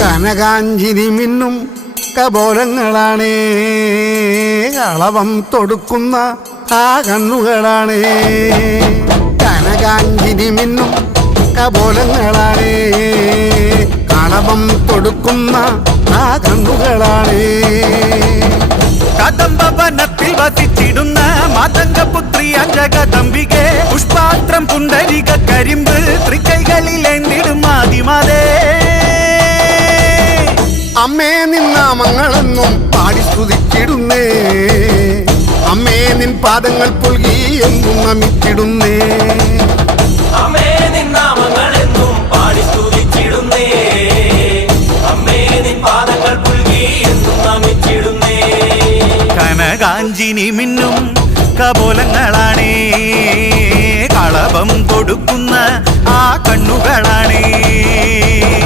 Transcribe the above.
കനകാഞ്ചിരി മിന്നും കപോലങ്ങളാണേ, കളവം തൊടുക്കുന്ന ആ കണ്ണുകളാണേ. കനകാഞ്ചിരി മിന്നും കപോലങ്ങളാണേ, കളവം തൊടുക്കുന്ന ആ കണ്ണുകളാണേ. കദംബവനത്തിൽ വസിച്ചിടുന്ന മാതംഗപുത്രിയ ജഗദംബികെ, പുഷ്പാത്രം പുണ്ടരിക കരിമ്പ് തൃക്കൈകളിലേന്തിടും ആദിമാതേ. അമ്മേ നിന്നാമങ്ങളെന്നും പാടി സ്തുതിച്ചിടുന്നേ, അമ്മേ നിൻ പാദങ്ങൾ പുൽകി എന്നും നമിച്ചിടുന്നേ. അമ്മേ നിന്നാമങ്ങളെന്നും പാടി സ്തുതിച്ചിടുന്നേ, അമ്മേ നിൻ പാദങ്ങൾ പുൽകി എന്നും നമിച്ചിടുന്നേ. കനകാഞ്ചിനി മിന്നും കപോലങ്ങളാണേ, കളഭം കൊടുക്കുന്ന ആ കണ്ണുകളാണേ.